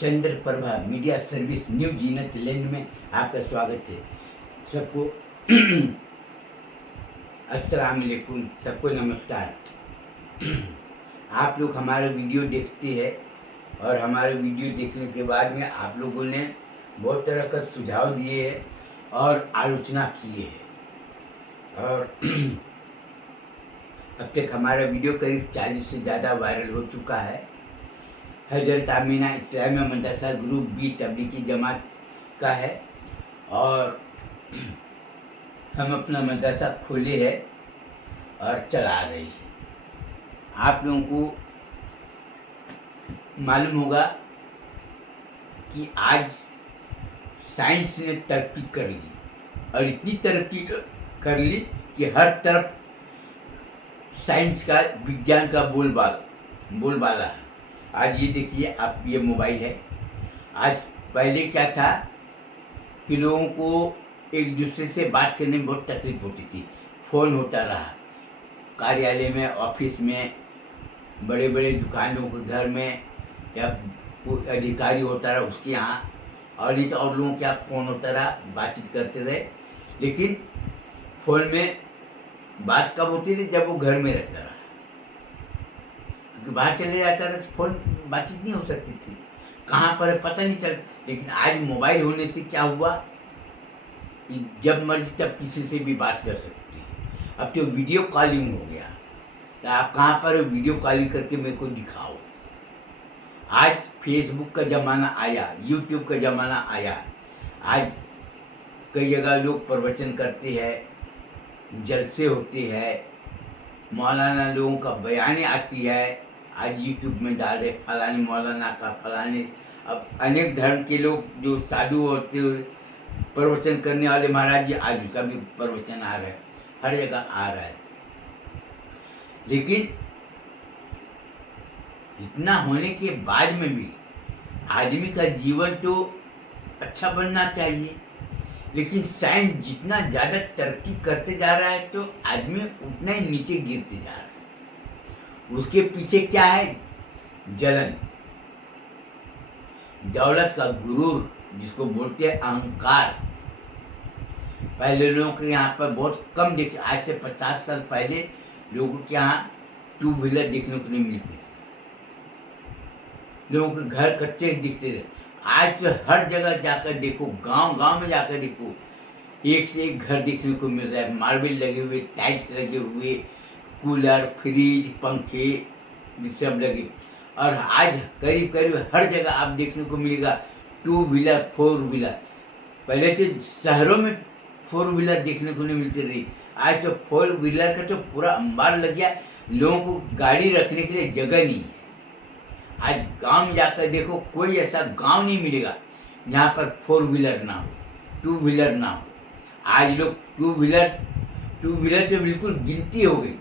चंद्र Prabha media service new जीनत land में आपका स्वागत है। सबको अस्सलाम वालेकुम, सबको नमस्कार। आप लोग हमारे वीडियो देखते हैं और हमारे वीडियो देखने के बाद में आप लोगों ने बहुत तरह का सुझाव दिए हैं और आलोचना किए हैं और अब तक हमारा वीडियो करीब 40 से ज़्यादा वायरल हो चुका है। हजरत आमीना इस्लामिया मदरसा ग्रुप बी तबलीगी जमात का है और हम अपना मदरसा खोले है और चला रहे हैं। आप लोगों को मालूम होगा कि आज साइंस ने तरक्की कर ली और इतनी तरक्की कर ली कि हर तरफ साइंस का, विज्ञान का बोलबाला है। आज ये देखिए आप, ये मोबाइल है। आज पहले क्या था कि लोगों को एक दूसरे से बात करने में बहुत तकलीफ होती थी। फ़ोन होता रहा कार्यालय में, ऑफिस में, बड़े बड़े दुकानों के घर में, या कोई अधिकारी होता रहा उसके यहाँ, और नहीं तो और लोगों के यहाँ फ़ोन होता रहा, बातचीत करते रहे। लेकिन फ़ोन में बात कब होती थी? जब वो घर में रहता रहा, क्योंकि बाहर चले जाता रहा तो फ़ोन बातचीत नहीं हो सकती थी। कहाँ पर है पता नहीं चलता। लेकिन आज मोबाइल होने से क्या हुआ कि जब मर्जी तब किसी से भी बात कर सकती है। अब तो वीडियो कॉलिंग हो गया, तो आप कहाँ पर हो, वीडियो कॉलिंग करके मेरे को दिखाओ। आज फेसबुक का ज़माना आया, यूट्यूब का ज़माना आया। आज कई जगह लोग प्रवचन करते हैं, जलसे होते हैं, मौलाना लोगों का बयानें आती है। आज यूट्यूब में डाल रहे फलाने मौलाना का, फलाने। अब अनेक धर्म के लोग जो साधु होते हुए प्रवचन करने वाले महाराज जी, आज का भी प्रवचन आ रहा है, हर जगह आ रहा है। लेकिन इतना होने के बाद में भी आदमी का जीवन तो अच्छा बनना चाहिए। लेकिन साइंस जितना ज़्यादा तरक्की करते जा रहा है तो आदमी उतना ही नीचे गिरते जा रहा है। उसके पीछे क्या है? जलन, दौलत का गुरूर, जिसको बोलते हैं अहंकार। पहले लोगों के यहाँ पर बहुत कम देखे, आज से 50 साल पहले लोगों के यहाँ 2 व्हीलर देखने को नहीं मिलते थे। लोगों के घर कच्चे दिखते थे। आज तो हर जगह जाकर देखो, गांव में जाकर देखो, एक से एक घर देखने को मिल रहा है। मार्बल लगे हुए, टाइल्स लगे हुए, कूलर, फ्रिज, पंखे सब लगे। और आज करीब करीब हर जगह आप देखने को मिलेगा 2 व्हीलर, 4 व्हीलर। पहले तो शहरों में 4 व्हीलर देखने को नहीं मिलती रही, आज तो 4 व्हीलर का तो पूरा अंबार लग गया। लोगों को गाड़ी रखने के लिए जगह नहीं है। आज गांव में जाकर देखो, कोई ऐसा गांव नहीं मिलेगा जहाँ पर 4 व्हीलर ना हो, 2 व्हीलर ना हो। आज लोग 2 व्हीलर तो बिल्कुल गिनती हो गई।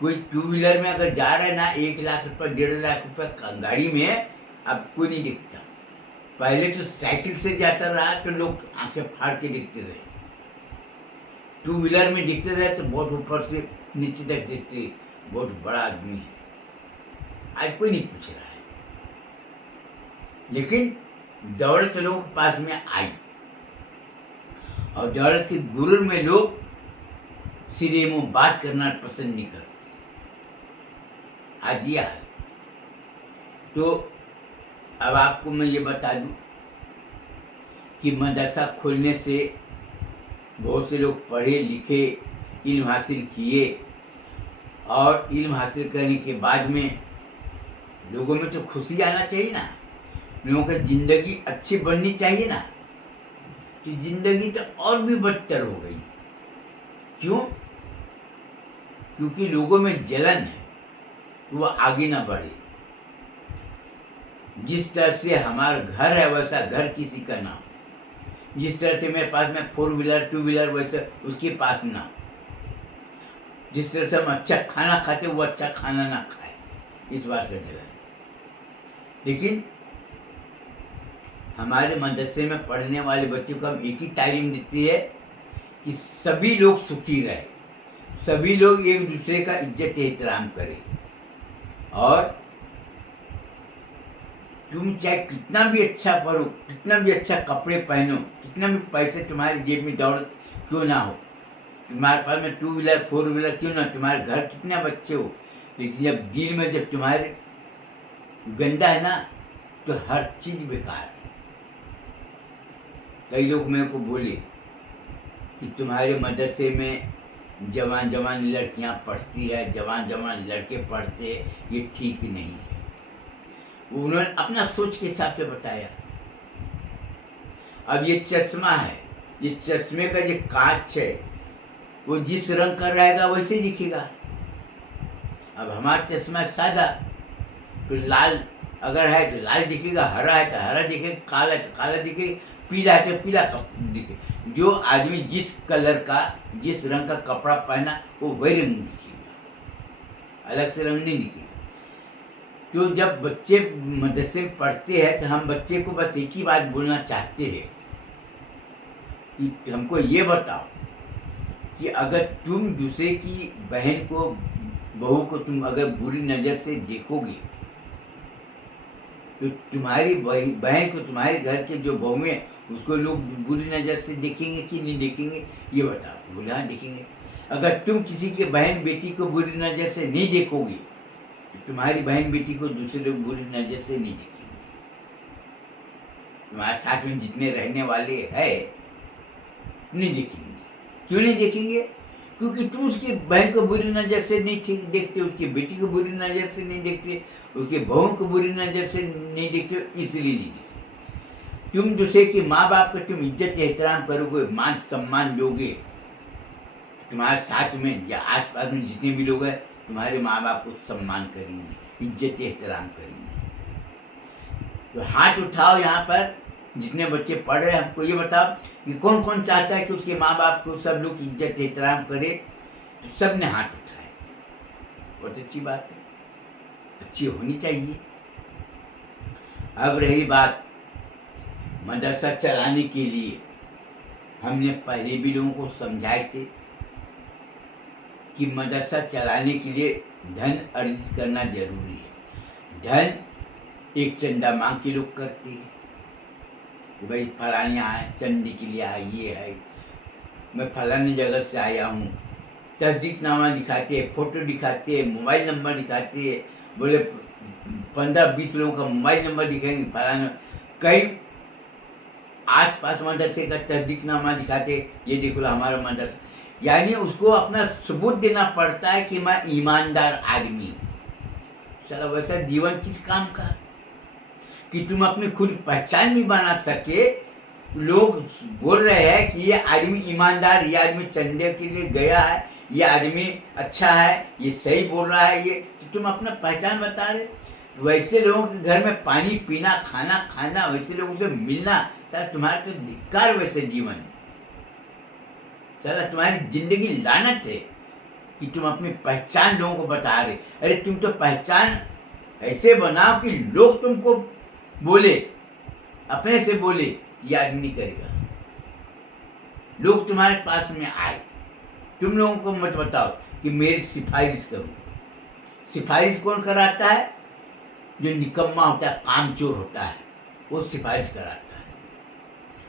कोई 2 व्हीलर में अगर जा रहा है ना, 1 लाख रुपये, 1.5 लाख रुपये गाड़ी में, अब कोई नहीं दिखता। पहले तो साइकिल से जाता रहा तो लोग आंखें फाड़ के देखते रहे। 2 व्हीलर में दिखते रहे तो बहुत ऊपर से नीचे तक देखते, बहुत बड़ा आदमी है। आज कोई नहीं पूछ रहा है। लेकिन दौलत लोगों के पास में आई और दौलत के गुरूर में लोग सीधे मुंह बात करना पसंद नहीं करते। आज यह है। तो अब आपको मैं ये बता दूं कि मदरसा खोलने से बहुत से लोग पढ़े लिखे, इल्म हासिल किए, और इल्म हासिल करने के बाद में लोगों में तो खुशी आना चाहिए ना, लोगों की ज़िंदगी अच्छी बननी चाहिए ना। तो ज़िंदगी तो और भी बदतर हो गई। क्यों? क्योंकि लोगों में जलन है, वो आगे ना बढ़े। जिस तरह से हमारा घर है वैसा घर किसी का ना हो। जिस तरह से मेरे पास में 4 व्हीलर, 2 व्हीलर, वैसे उसके पास ना हो। जिस तरह से हम अच्छा खाना खाते वो अच्छा खाना ना खाए, इस बात का जलन। लेकिन हमारे मदरसे में पढ़ने वाले बच्चों को हम एक ही तालीम देती है कि सभी लोग सुखी रहे, सभी लोग एक दूसरे का इज्जत एहतराम करें और तुम चाहे कितना भी अच्छा पढ़ो, कितना भी अच्छा कपड़े पहनो, कितना भी पैसे तुम्हारी जेब में दौड़ क्यों ना हो, तुम्हारे पास में 2 व्हीलर 4 व्हीलर क्यों ना, तुम्हारे घर कितने बच्चे हो, लेकिन जब दिल में जब तुम्हारे गंदा है ना, तो हर चीज बेकार है। कई लोग मेरे को बोले कि तुम्हारे मदरसे में जवान जवान लड़कियां पढ़ती है, जवान जवान लड़के पढ़ते हैं, ये ठीक नहीं है। उन्होंने अपना सोच के हिसाब से बताया। अब ये चश्मा है, ये चश्मे का जो कांच है वो जिस रंग का रहेगा वैसे दिखेगा। अब हमारा चश्मा सादा, तो लाल अगर है तो लाल दिखेगा, हरा है तो हरा दिखेगा, काला है तो काला दिखेगा, पीला है तो पीला दिखेगा। जो आदमी जिस कलर का, जिस रंग का कपड़ा पहना वो वही रंग दिखेगा, अलग से रंग नहीं दिखेगा। तो जब बच्चे मदरसे में पढ़ते हैं तो हम बच्चे को बस एक ही बात बोलना चाहते हैं कि हमको ये बताओ कि अगर तुम दूसरे की बहन को, बहू को तुम अगर बुरी नज़र से देखोगे तो तुम्हारी बहन को, तुम्हारे घर के जो बहू हैं उसको लोग बुरी नज़र से देखेंगे कि नहीं देखेंगे, ये बताओ। बोले हाँ देखेंगे। अगर तुम किसी के बहन बेटी को बुरी नज़र से नहीं देखोगे तो तुम्हारी बहन बेटी को दूसरे लोग बुरी नज़र से नहीं देखेंगे। तुम्हारे साथ में जितने रहने वाले हैं नहीं देखेंगे। क्यों नहीं देखेंगे? क्योंकि तुम उसकी बहन को बुरी नज़र से नहीं देखते, उसकी बेटी को बुरी नज़र से नहीं देखते, उसके बहू को बुरी नज़र से नहीं देखते, इसलिए नहीं देखते। तुम दूसरे के माँ बाप को तुम इज्जत एहतराम करोगे, मान सम्मान दोगे, तुम्हारे साथ में या आस पास में जितने भी लोग हैं तुम्हारे माँ बाप को सम्मान करेंगे, इज्जत एहतराम करेंगे। तो हाथ उठाओ यहाँ पर जितने बच्चे पढ़ रहे हैं, हमको ये बताओ कि कौन कौन चाहता है कि उसके माँ बाप को सब लोग इज्जत एहतराम करे। तो सब ने हाथ उठाए, बहुत अच्छी बात है, अच्छी होनी चाहिए। अब रही बात मदरसा चलाने के लिए, हमने पहले भी लोगों को समझाए थे कि मदरसा चलाने के लिए धन अर्जित करना जरूरी है। धन एक चंदा मांग के लोग करते हैं कि भाई फलाने आए, चंदे के लिए आए, ये है, मैं फलाने जगह से आया हूँ, तस्दीकनामा दिखाते हैं, फोटो दिखाते हैं, मोबाइल नंबर दिखाते हैं, बोले 15-20 लोगों का मोबाइल नंबर दिखाएंगे, फलाना कई आस पास मदरसे का तस्दीकनामा दिखाते, ये देखो हमारा मदरसा, यानी उसको अपना सबूत देना पड़ता है कि मैं ईमानदार आदमी। चलो वैसा जीवन किस काम का कि तुम अपनी खुद पहचान नहीं बना सके। लोग बोल रहे हैं कि ये आदमी ईमानदार, ये आदमी चंदे के लिए गया है, ये आदमी अच्छा है, ये सही बोल रहा है, ये तो तुम अपना पहचान बता रहे। वैसे लोगों के घर में पानी पीना, खाना खाना, वैसे लोगों से मिलना, चला तुम्हारा तो धिक्कार वैसे जीवन, चला तुम्हारी जिंदगी लानत है कि तुम अपनी पहचान लोगों को बता रहे। अरे तुम तो पहचान ऐसे बनाओ कि लोग तुमको बोले, अपने से बोले ये आदमी नहीं करेगा, लोग तुम्हारे पास में आए। तुम लोगों को मत बताओ कि मेरी सिफारिश करो। सिफारिश कौन कराता है? जो निकम्मा होता है, कामचोर होता है, वो सिफारिश कराता है।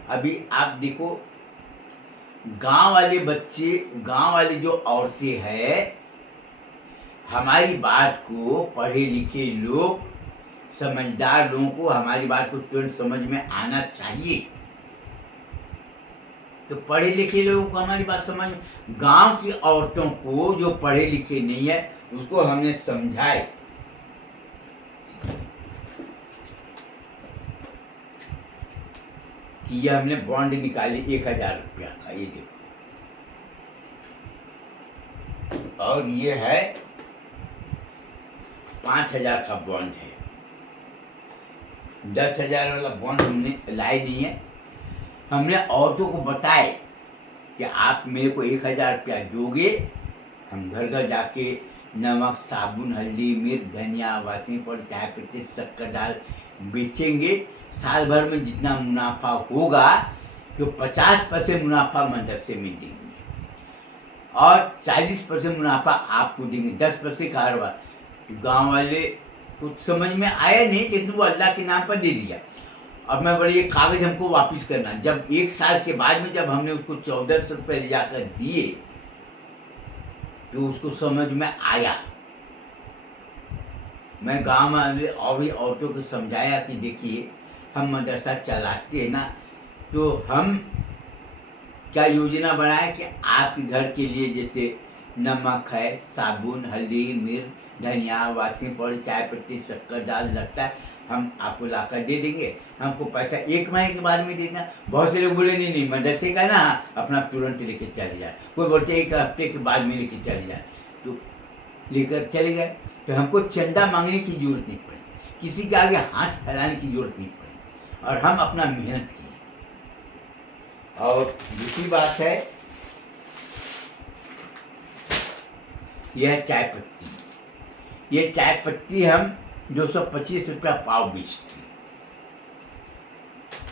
अभी आप देखो गांव वाले बच्चे, गांव वाली जो औरतें हैं, हमारी बात को, पढ़े लिखे लोग, समझदार लोगों को हमारी बात को तुरंत समझ में आना चाहिए। तो पढ़े लिखे लोगों को हमारी बात समझ में, गांव की औरतों को जो पढ़े लिखे नहीं है उसको हमने समझाए कि ये हमने बॉन्ड निकाले 1000 रुपया का, ये देखो, और ये है 5000 का बॉन्ड है। 10,000 वाला बॉन्ड हमने लाए नहीं है। हमने औरतों को बताए कि आप मेरे को 1000 रुपया दोगे, हम घर घर जाके नमक, साबुन, हल्दी, मिर्च, धनिया, वासनी पाउडर, चाय पत्ती, शक्कर डाल बेचेंगे। साल भर में जितना मुनाफा होगा तो 50% मुनाफा मदरसे में देंगे और 40% मुनाफा आपको देंगे, 10% कारोबार। गांव वाले कुछ समझ में आया नहीं, लेकिन वो अल्लाह के नाम पर दे दिया। अब मैं बोले ये कागज हमको वापस करना। जब 1 साल के बाद में जब हमने उसको 1400 रुपये ले जाकर दिए तो उसको समझ में आया। मैं गांव में और भी औरतों को समझाया कि देखिए हम मदरसा चलाते हैं ना, तो हम क्या योजना बनाए कि आपके घर के लिए जैसे नमक है, साबुन, हल्दी, मिर्च, धनिया, वाशिंग पाउडर, चाय पत्ती, शक्कर, दाल लगता है, हम आपको लाकर दे देंगे। हमको पैसा 1 महीने के बाद में देना। बहुत से लोग बोले नहीं नहीं मदरसे का ना अपना तुरंत लेके चले जाए। कोई बोलते 1 हफ्ते के बाद में लेके चले जाए, तो लेकर चले गए। तो हमको चंदा मांगने की जरूरत नहीं पड़ी, किसी के आगे हाथ फैलाने की जरूरत नहीं पड़ी, और हम अपना मेहनत किए। और दूसरी बात है यह चाय पत्ती। ये चाय पत्ती हम 225 रुपया पाव बेचते हैं।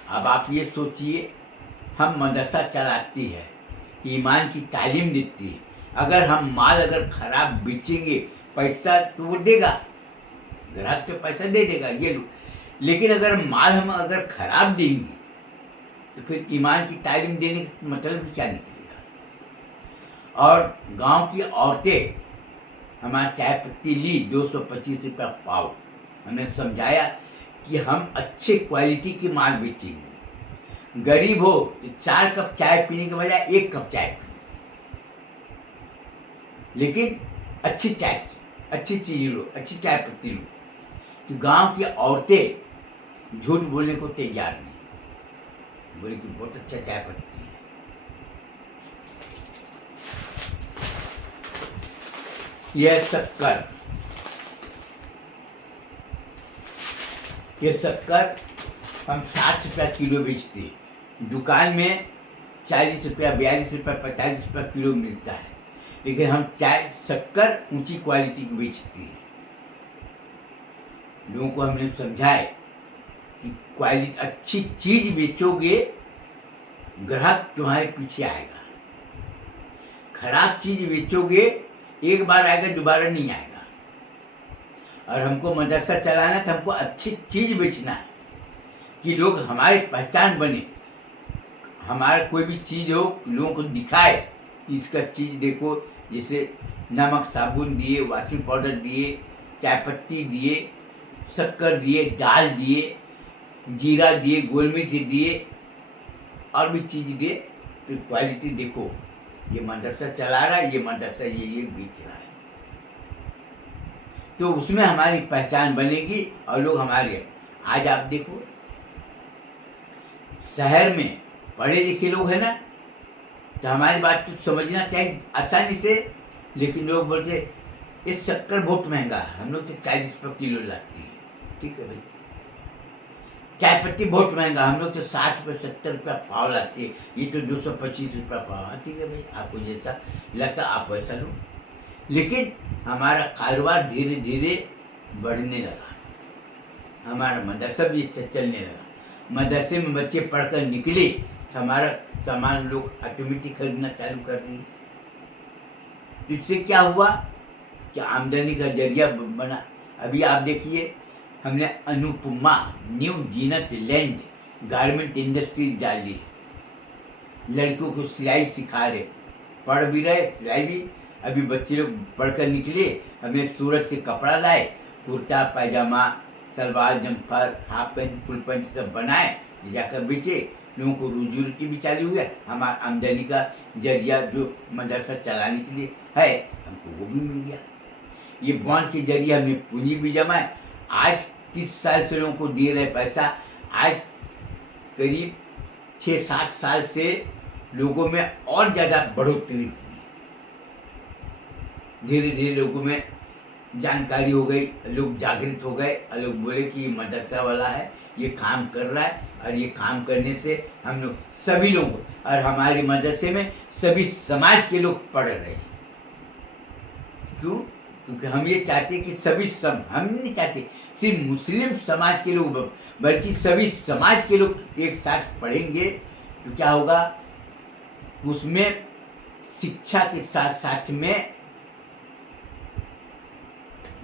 अब आप ये सोचिए, हम मदरसा चलाती है, ईमान की तालीम देती है, अगर हम माल अगर खराब बेचेंगे पैसा तो वो देगा, ग्राहक तो पैसा दे देगा ये लो, लेकिन अगर माल हम अगर खराब देंगे तो फिर ईमान की तालीम देने का मतलब क्या निकलेगा। और गांव की औरतें हमारा चाय पत्ती ली 225 रुपया पाव। हमने समझाया कि हम अच्छे क्वालिटी की माल बेचेंगे। गरीब हो तो 4 कप चाय पीने के बजाय 1 कप चाय पिए, लेकिन अच्छी चाय, अच्छी चीज लो, अच्छी चाय पत्ती लो। तो गांव की औरतें झूठ बोलने को तैयार नहीं, बोले कि बहुत अच्छा चाय पत्ती है। यह शक्कर, ये शक्कर हम 60 रुपया किलो बेचते हैं। दुकान में 40 रुपया, 42 रुपया, 45 रुपया किलो मिलता है, लेकिन हम चाय शक्कर ऊंची क्वालिटी की बेचते हैं। लोगों को हमने समझाए कि क्वालिटी अच्छी चीज बेचोगे ग्राहक तुम्हारे पीछे आएगा, खराब चीज बेचोगे एक बार आएगा दोबारा नहीं आएगा। और हमको मदरसा चलाना है तो हमको अच्छी चीज बेचना है कि लोग हमारी पहचान बने, हमारा कोई भी चीज हो लोगों को दिखाए कि इसका चीज देखो। जैसे नमक, साबुन दिए, वॉशिंग पाउडर दिए, चाय पत्ती दिए, शक्कर दिए, दाल दिए, जीरा दिए, गोल मिर्च दिए, और भी चीज दिए, तो क्वालिटी देखो ये मदरसा चला रहा है, ये मदरसा ये बेच रहा है, तो उसमें हमारी पहचान बनेगी और लोग हमारे। आज आप देखो शहर में पढ़े लिखे लोग हैं ना, तो हमारी बात तो समझना चाहिए आसानी से, लेकिन लोग बोलते इस शक्कर बहुत महंगा है, हम लोग तो 40 रुपये किलो लाती है। ठीक है भाई, चाय पत्ती बहुत महंगा, हम लोग तो 60 रुपये 70 रुपया पाव लाती है, ये तो 225 रुपया पाव। ठीक है भाई, आपको जैसा लगता आप वैसा लो, लेकिन हमारा कारोबार धीरे धीरे बढ़ने लगा, हमारा मदरसा भी चलने लगा। मदरसे में बच्चे पढ़कर निकले तो हमारा सामान लोग ऑटोमेटिक खरीदना चालू कर दिए। इससे क्या हुआ कि आमदनी का जरिया बना। अभी आप देखिए, हमने अनुपमा न्यू जीनत लैंड गारमेंट इंडस्ट्री डाली, लड़कों को सिलाई सिखा रहे, पढ़ भी रहे, सिलाई भी। अभी बच्चे लोग पढ़कर निकले, हमने सूरत से कपड़ा लाए, kurta pyjama, salwar, jumper, half pant, full pant सब बनाए, जाकर बेचे, लोगों को रोजी रोटी भी चालू हुआ। हमारा आमदनी का जरिया जो मदरसा चलाने के लिए है हमको वो भी मिल गया। ये बॉन्ड के जरिए हमने पूंजी भी जमाए। आज 30 साल से लोगों को दे रहे पैसा, आज करीब 6-7 साल से लोगों में और ज़्यादा बढ़ोतरी हुई। धीरे धीरे लोगों में जानकारी हो गई, लोग जागृत हो गए, और लोग बोले कि ये मदरसा वाला है, ये काम कर रहा है, और ये काम करने से हम लोग सभी लोग, और हमारे मदरसे में सभी समाज के लोग पढ़ रहे हैं। क्यों? क्योंकि हम ये चाहते कि सभी हम नहीं चाहते सिर्फ मुस्लिम समाज के लोग, बल्कि सभी समाज के लोग एक साथ पढ़ेंगे तो क्या होगा, उसमें शिक्षा के साथ साथ में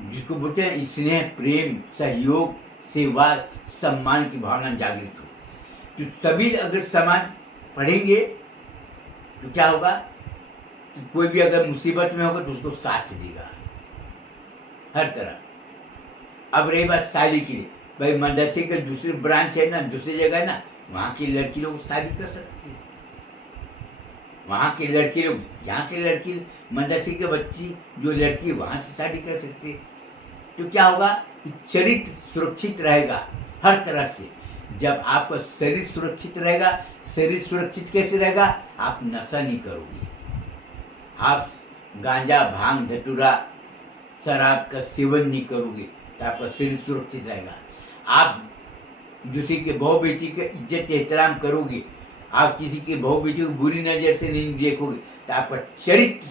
जिसको बोलते हैं स्नेह, प्रेम, सहयोग, सेवा, सम्मान की भावना जागृत हो। तो सभी अगर समाज पढ़ेंगे तो क्या होगा कि कोई भी अगर मुसीबत में होगा तो उसको साथ देगा हर तरह। अब रही बात शादी की, भाई मदरसे का दूसरी ब्रांच है ना, दूसरी जगह है ना, वहाँ की लड़की लोग शादी कर सकते हैं। वहाँ के लड़के लोग, यहाँ के लड़की, मदरसे के बच्ची जो लड़की वहाँ से शादी कर सकते हैं। तो क्या होगा कि चरित्र सुरक्षित रहेगा हर तरह से। जब आपका शरीर सुरक्षित रहेगा, शरीर सुरक्षित कैसे रहेगा? आप नशा नहीं करोगे, आप गांजा, भांग, धतूरा, शराब का सेवन नहीं करोगे, तो आपका शरीर सुरक्षित रहेगा। आप दूसरे के बहू बेटी का इज्जत एहतराम करोगे, आप किसी के बहू बेटी को बुरी नजर से नहीं देखोगे, तो आपका चरित्र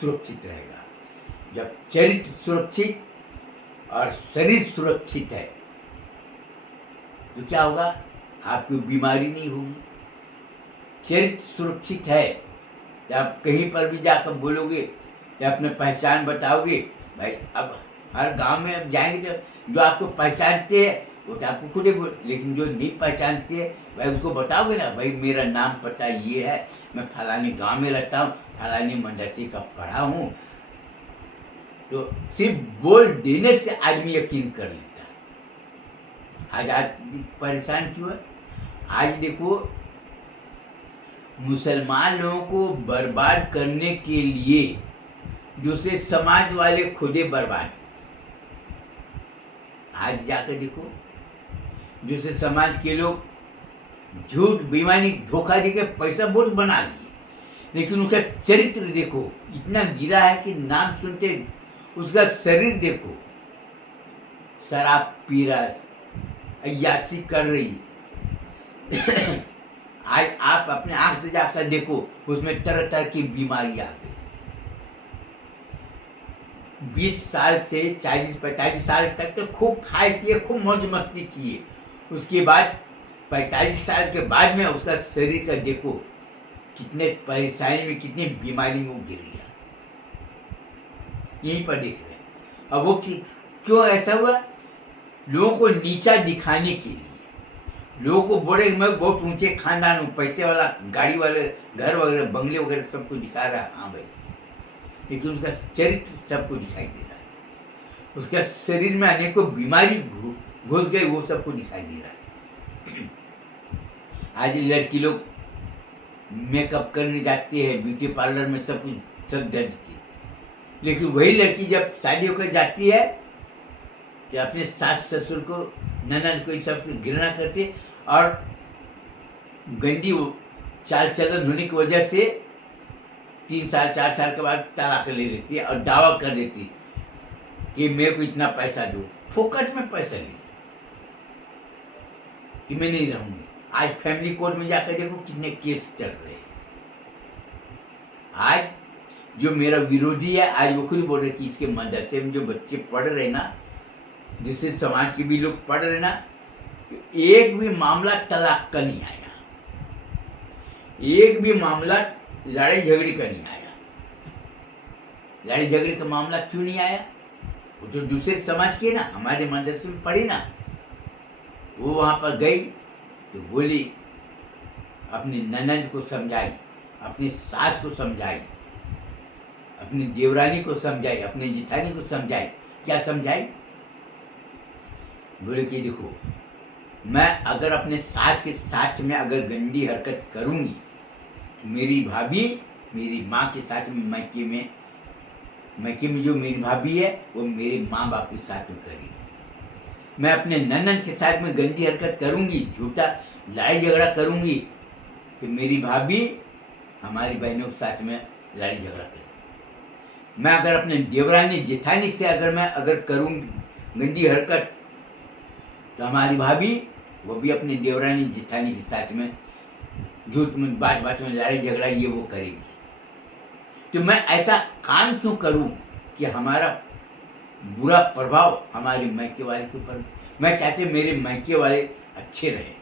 सुरक्षित रहेगा। जब चरित्र सुरक्षित और शरीर सुरक्षित है तो क्या होगा? आपको बीमारी नहीं होगी। चरित्र सुरक्षित है तो आप कहीं पर भी जाकर बोलोगे या अपने पहचान बताओगे, भाई अब हर गांव में अब जाएंगे तो जो आपको पहचानते हैं वो तो आपको खुद ही बोल, लेकिन जो नहीं पहचानते हैं भाई उसको बताओगे ना, भाई मेरा नाम पता ये है, मैं फलाने गांव में रहता हूँ, फलाने मदरसे का पढ़ा हूँ, तो सिर्फ बोल देने से आदमी यकीन कर लेता है। आज आदमी परेशान क्यों है? आज देखो मुसलमान लोगों को बर्बाद करने के लिए दूसरे समाज वाले खुदे बर्बाद। आज जाकर देखो दूसरे समाज के लोग झूठ, बेईमानी, धोखा देकर पैसा बहुत बना लिए, लेकिन उसका चरित्र देखो इतना गिरा है कि नाम सुनते उसका शरीर देखो, शराब पी रहा, अय्याशी कर रही। आज आप अपने आंख से जाकर देखो उसमें तरह तरह की बीमारी आ गई। 20 साल से 40-45 साल तक तो खूब खाए पिए, खूब मौज मस्ती किए, उसके बाद 45 साल के बाद में उसका शरीर का देखो कितने परेशानी में, कितनी बीमारी में वो गिर गया। यहीं पर देख रहे हैं। अब वो क्यों ऐसा हुआ? लोगों को नीचा दिखाने के लिए, लोगों को बोले मैं बहुत ऊंचे खानदान हूँ, पैसे वाला, गाड़ी वाले, घर वगैरह, बंगले वगैरह सबको दिखा रहा है, हाँ भाई, लेकिन उसका चरित्र सबको दिखाई दे रहा है। उसका शरीर में अनेकों बीमारी घुस गई, वो सबको दिखाई दे रहा है। आज लड़की लोग मेकअप करने जाती है, ब्यूटी पार्लर में सब कुछ सब दर्ज की, लेकिन वही लड़की जब शादी होकर जाती है तो अपने सास ससुर को, ननद को, सब घृणा करती है और गंदी चाल चलन होने की वजह से 3 साल 4 साल के बाद तलाक ले लेती है और दावा कर देती है कि मेरे को इतना पैसा दो, फोकट में पैसा ले कि मैं नहीं रहूंगी। आज फैमिली कोर्ट में जाकर देखो कितने केस चल रहे हैं। आज जो मेरा विरोधी है, आज वो खुद बोल रहे कि इसके मदरसे में जो बच्चे पढ़ रहे ना, जिससे समाज के भी लोग पढ़ रहे ना, एक भी मामला तलाक का नहीं आया, एक भी मामला लड़ाई झगड़े का नहीं आया। लड़ाई झगड़े का मामला क्यों नहीं आया? वो जो दूसरे समाज के ना, हमारे मदरसे में पढ़ी ना, वो वहां पर गई तो बोली, अपनी ननद को समझाई, अपनी सास को समझाई, अपनी देवरानी को समझाई, अपनी जिठानी को समझाई। क्या समझाई? बोले कि देखो, मैं अगर अपने सास के साथ में अगर गंदी हरकत करूंगी, मेरी भाभी मेरी माँ के साथ में, मैके में जो मेरी भाभी है वो मेरे माँ बाप के साथ में करेगी। मैं अपने ननद के साथ में गंदी हरकत करूंगी, झूठा लड़ाई झगड़ा करूंगी, तो मेरी भाभी हमारी बहनों के साथ में लड़ाई झगड़ा करेगी। मैं अगर अपने देवरानी जेठानी से अगर करूंगी गंदी हरकत, तो हमारी भाभी वो भी अपने देवरानी जेठानी के साथ में झूठ में, बात में लड़ाई झगड़ा ये वो करेगी। तो मैं ऐसा काम क्यों करूं कि हमारा बुरा प्रभाव हमारे मैके वाले के ऊपर? मैं चाहते मेरे मैके वाले अच्छे रहे,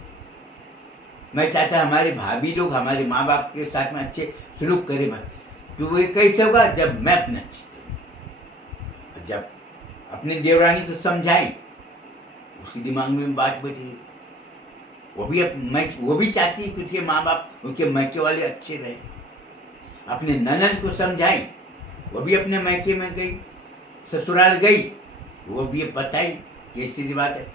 मैं चाहता हमारे भाभी लोग हमारे माँ बाप के साथ में अच्छे सलूक करें। तो वो कैसे होगा? जब मैं अपने अच्छे करूँ। जब अपने देवरानी को समझाई, उसके दिमाग में बात बैठी। वो भी चाहती है कि उसके माँ बाप, उनके मायके वाले अच्छे रहे। अपने ननद को समझाई, वो भी अपने मायके में गई, ससुराल गई, वो भी बताई कि ऐसी बात है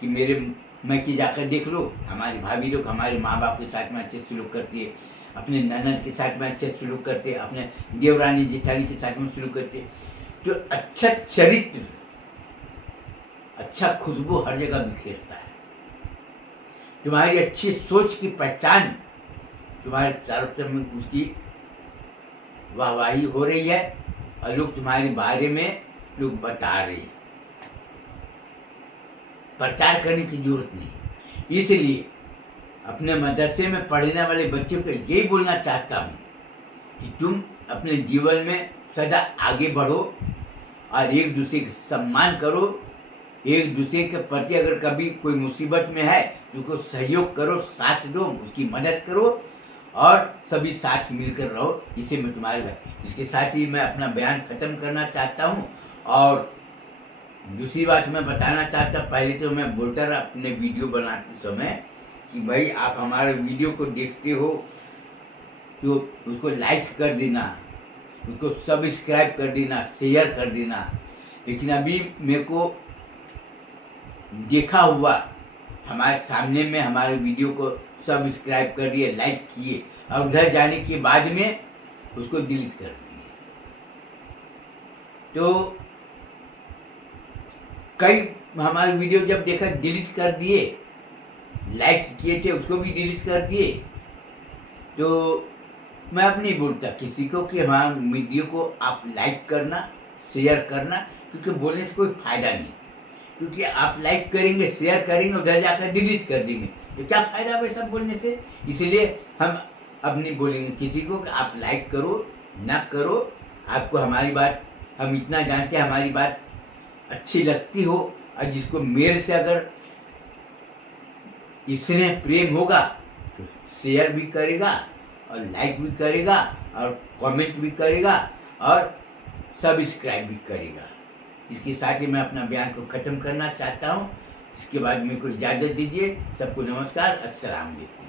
कि मेरे मायके जाकर देख लो, हमारी भाभी लोग हमारे माँ बाप के साथ में अच्छे सलूक करती है, अपने ननद के साथ में अच्छे सलूक करते हैं, अपने देवरानी जेठानी के साथ में सलूक करते हैं। जो अच्छा चरित्र, अच्छा खुशबू हर जगह बिखेरता है। तुम्हारी अच्छी सोच की पहचान तुम्हारे चारों तरफ में उसकी वाहवाही हो रही है और लोग तुम्हारे बारे में लोग बता रहे हैं। प्रचार करने की जरूरत नहीं। इसलिए अपने मदरसे में पढ़ने वाले बच्चों को यही बोलना चाहता हूँ कि तुम अपने जीवन में सदा आगे बढ़ो और एक दूसरे का सम्मान करो। एक दूसरे के प्रति अगर कभी कोई मुसीबत में है तो उसको सहयोग करो, साथ दो, उसकी मदद करो और सभी साथ मिलकर रहो। इसे मैं तुम्हारे भाई, इसके साथ ही मैं अपना बयान खत्म करना चाहता हूँ। और दूसरी बात मैं बताना चाहता, पहले तो मैं बोलता रहा अपने वीडियो बनाते समय कि भाई आप हमारे वीडियो को देखते हो तो उसको लाइक कर देना, उसको सब्सक्राइब कर देना, शेयर कर देना। लेकिन अभी मेरे को देखा हुआ हमारे सामने में हमारे वीडियो को सब्सक्राइब कर दिए, लाइक किए और उधर जाने के बाद में उसको डिलीट कर दिए। तो कई हमारे वीडियो जब देखा डिलीट कर दिए, लाइक किए थे उसको भी डिलीट कर दिए। तो मैं अब नहीं बोलता किसी को कि हमारे वीडियो को आप लाइक करना, शेयर करना, क्योंकि बोलने से कोई फायदा नहीं। क्योंकि आप लाइक करेंगे, शेयर करेंगे, उधर जाकर डिलीट कर देंगे तो क्या फायदा वैसा बोलने से। इसलिए हम अब नहीं बोलेंगे किसी को कि आप लाइक करो ना करो। आपको हमारी बात, हम इतना जानते हैं हमारी बात अच्छी लगती हो और जिसको मेरे से अगर स्नेह प्रेम होगा तो शेयर भी करेगा और लाइक भी करेगा और कमेंट भी करेगा और सब्सक्राइब भी करेगा। इसके साथ ही मैं अपना बयान को ख़त्म करना चाहता हूँ। इसके बाद मेरे को इजाज़त दीजिए। सबको नमस्कार, अस्सलाम वालेकुम।